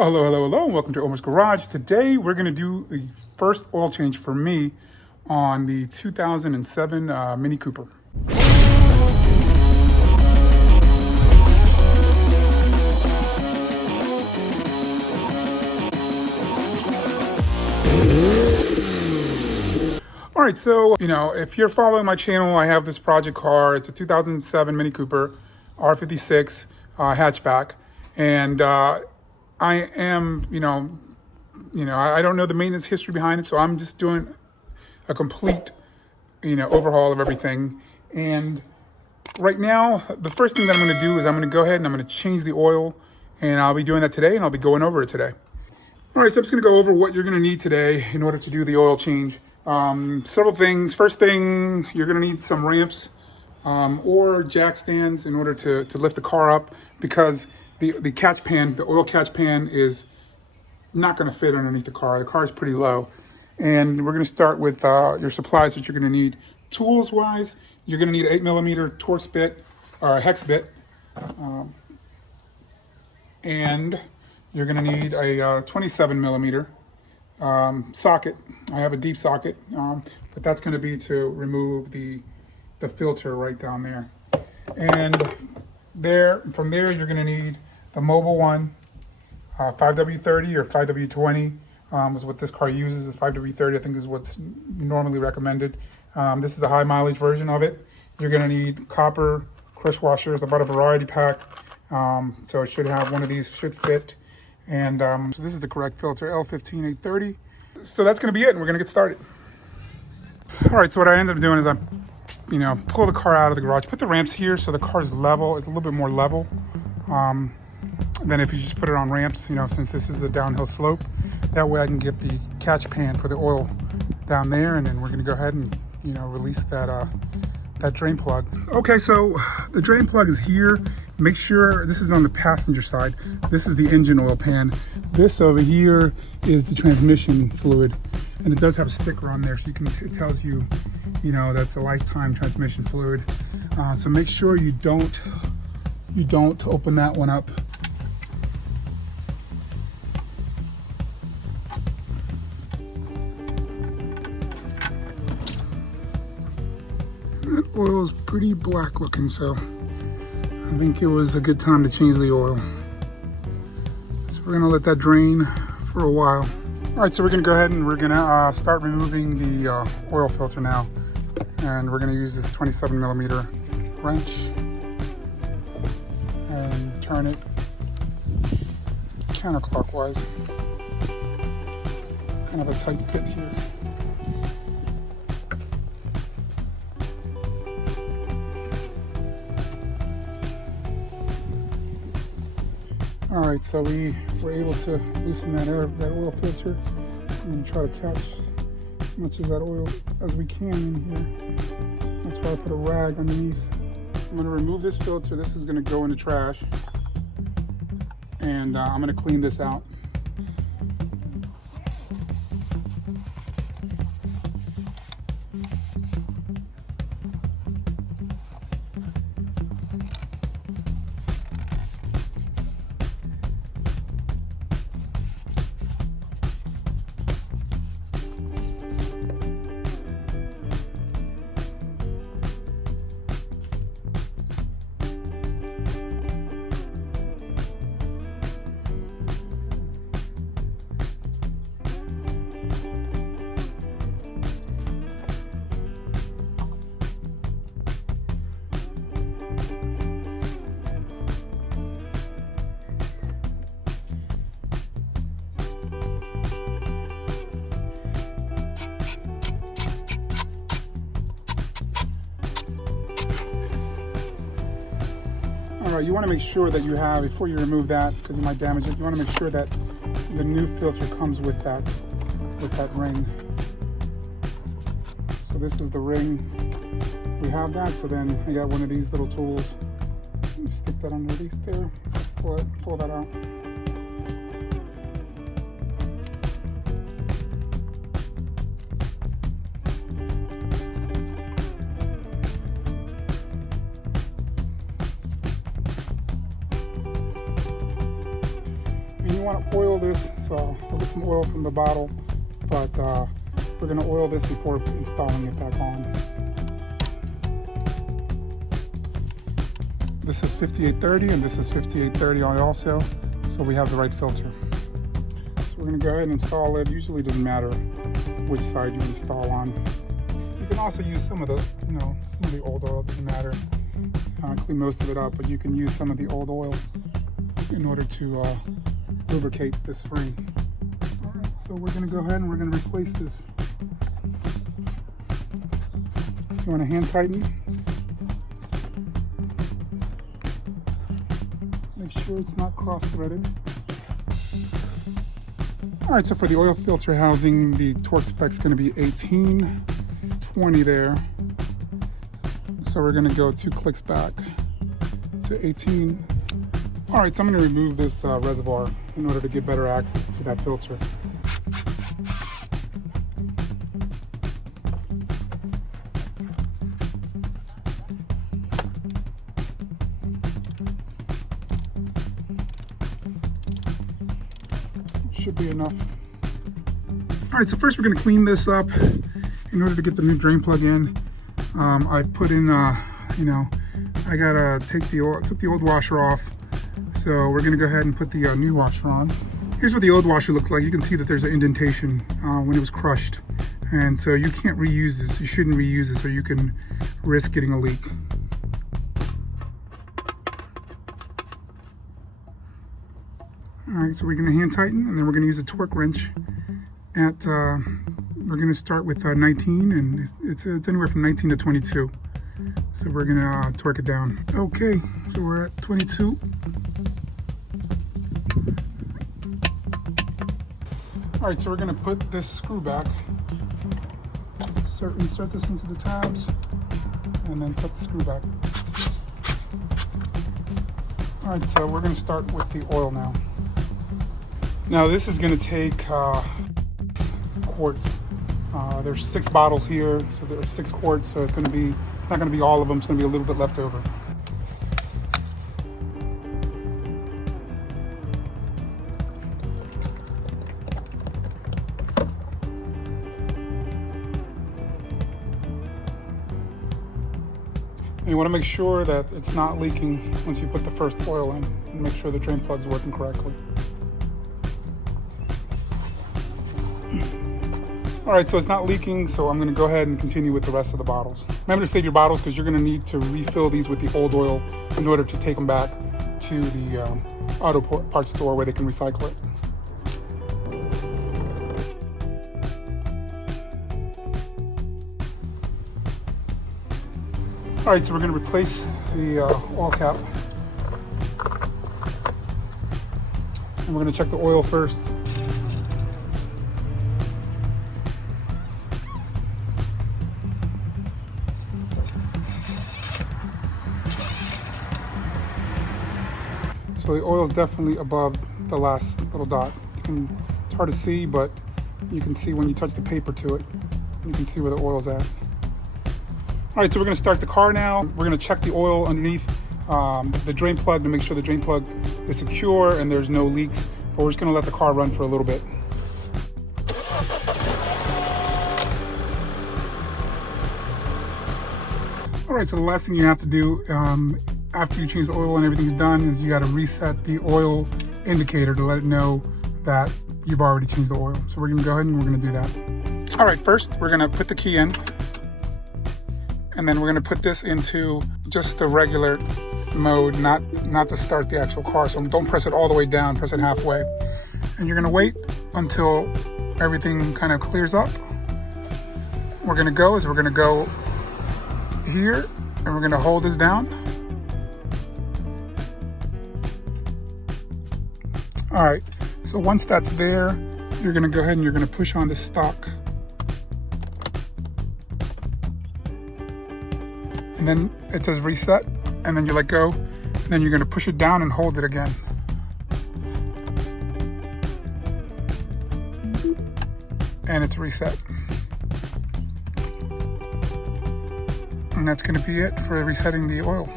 Well, hello, and welcome to Omar's Garage. Today, we're going to do the first oil change for me on the 2007 Mini Cooper. All right, so, if you're following my channel, I have this project car. It's a 2007 Mini Cooper, R56 hatchback. And I am, I don't know the maintenance history behind it, so I'm just doing a complete, overhaul of everything. And right now, the first thing that I'm going to do is I'm going to go ahead and I'm going to change the oil, and I'll be doing that today, and I'll be going over it today. All right, so I'm just going to go over what you're going to need today in order to do the oil change. Several things. First thing, you're going to need some ramps or jack stands in order to lift the car up, because the catch pan, the oil catch pan, is not going to fit underneath the car. The car is pretty low. And we're going to start with your supplies that you're going to need. Tools wise, you're going to need an 8mm Torx bit or a hex bit. And you're going to need a 27mm socket. I have a deep socket, but that's going to be to remove the filter right down there. And from there you're going to need the Mobil one, 5W30 or 5W20 is what this car uses. Is 5W30, I think, is what's normally recommended. This is the high mileage version of it. You're going to need copper crush washers, about a variety pack. So it should have one of these, should fit. And so this is the correct filter, L15830. So that's going to be it, and we're going to get started. All right, so what I ended up doing is I, pull the car out of the garage, put the ramps here so the car's level, it's a little bit more level than if you just put it on ramps, since this is a downhill slope. That way I can get the catch pan for the oil down there, and then we're going to go ahead and, release that drain plug. Okay, so the drain plug is here. Make sure this is on the passenger side. This is the engine oil pan. This over here is the transmission fluid, and it does have a sticker on there, so it tells you, that's a lifetime transmission fluid. So make sure you don't open that one up. That oil is pretty black looking, so I think it was a good time to change the oil. So we're gonna let that drain for a while. All right, so we're gonna go ahead and we're gonna start removing the oil filter now. And we're gonna use this 27mm wrench and turn it counterclockwise. Kind of a tight fit here. All right, so we were able to loosen that oil filter. I'm gonna try to catch as much of that oil as we can in here. That's why I put a rag underneath. I'm gonna remove this filter. This is gonna go in the trash. And I'm gonna clean this out. All right, you want to make sure that you have, before you remove that, because you might damage it, you want to make sure that the new filter comes with that ring. So this is the ring. We have that, so then I got one of these little tools. Stick that underneath there, pull that out. want to oil this, so I'll get some oil from the bottle, but we're going to oil this before installing it back on. This is 5830 and this is 5830 also, so we have the right filter. So we're going to go ahead and install it. Usually it doesn't matter which side you install on. You can also use some of the, some of the old oil, doesn't matter. Clean most of it up, but you can use some of the old oil in order to lubricate this frame. Alright, so we're going to go ahead and we're going to replace this. You want to hand tighten. Make sure it's not cross-threaded. Alright, so for the oil filter housing, the torque spec is going to be 1820 there. So we're going to go 2 clicks back to 18. Alright, so I'm going to remove this reservoir in order to get better access to that filter. Should be enough. Alright, so first we're going to clean this up in order to get the new drain plug in. I put in, I gotta took the old washer off. So we're gonna go ahead and put the new washer on. Here's what the old washer looked like. You can see that there's an indentation when it was crushed. And so you can't reuse this. You shouldn't reuse this or you can risk getting a leak. Alright, so we're gonna hand tighten and then we're gonna use a torque wrench at, we're gonna start with 19 and it's anywhere from 19 to 22. So we're gonna torque it down. Okay, so we're at 22. Alright, so we're gonna put this screw back. Insert this into the tabs and then set the screw back. Alright, so we're gonna start with the oil now. Now this is gonna take quarts. There's 6 bottles here, so there's 6 quarts, so it's not gonna be all of them, it's gonna be a little bit left over. And you wanna make sure that it's not leaking once you put the first oil in, and make sure the drain plug's working correctly. Alright, so it's not leaking, so I'm going to go ahead and continue with the rest of the bottles. Remember to save your bottles because you're going to need to refill these with the old oil in order to take them back to the auto parts store where they can recycle it. Alright, so we're going to replace the oil cap. And we're going to check the oil first. So the oil is definitely above the last little dot. It's hard to see, but you can see when you touch the paper to it, you can see where the oil's at. All right, so we're gonna start the car now. We're gonna check the oil underneath the drain plug to make sure the drain plug is secure and there's no leaks, but we're just gonna let the car run for a little bit. All right, so the last thing you have to do after you change the oil and everything's done is you got to reset the oil indicator to let it know that you've already changed the oil. So we're going to go ahead and we're going to do that. All right, first we're going to put the key in and then we're going to put this into just the regular mode, not to start the actual car. So don't press it all the way down, press it halfway. And you're going to wait until everything kind of clears up. We're going to go here and we're going to hold this down. All right, so once that's there, you're gonna go ahead and you're gonna push on this stock. And then it says reset, and then you let go, and then you're gonna push it down and hold it again. And it's reset. And that's gonna be it for resetting the oil.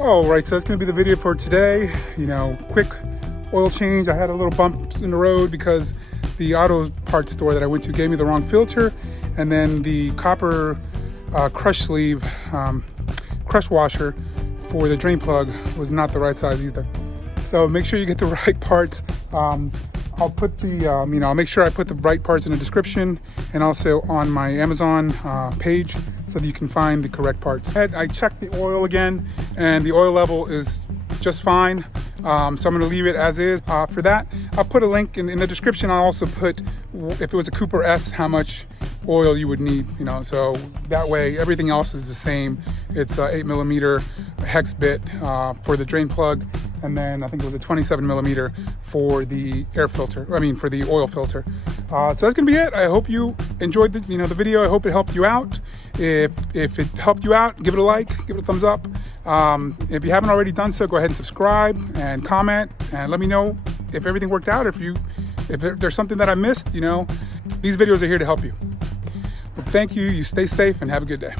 All right, so that's gonna be the video for today. You know, quick oil change. I had a little bumps in the road because the auto parts store that I went to gave me the wrong filter, and then the copper crush sleeve, crush washer for the drain plug was not the right size either. So make sure you get the right parts. I'll put the, I'll make sure I put the right parts in the description and also on my Amazon page so that you can find the correct parts. I checked the oil again and the oil level is just fine. So I'm gonna leave it as is. For that, I'll put a link in the description. I'll also put, if it was a Cooper S, how much oil you would need, so that way everything else is the same. It's 8mm hex bit for the drain plug, and then I think it was a 27mm for the air filter, for the oil filter. So that's gonna be it. I hope you enjoyed the video. I hope it helped you out. If it helped you out, give it a like, give it a thumbs up. If you haven't already done so, go ahead and subscribe and comment and let me know if everything worked out. If there's something that I missed, these videos are here to help you. Well, thank you. You stay safe and have a good day.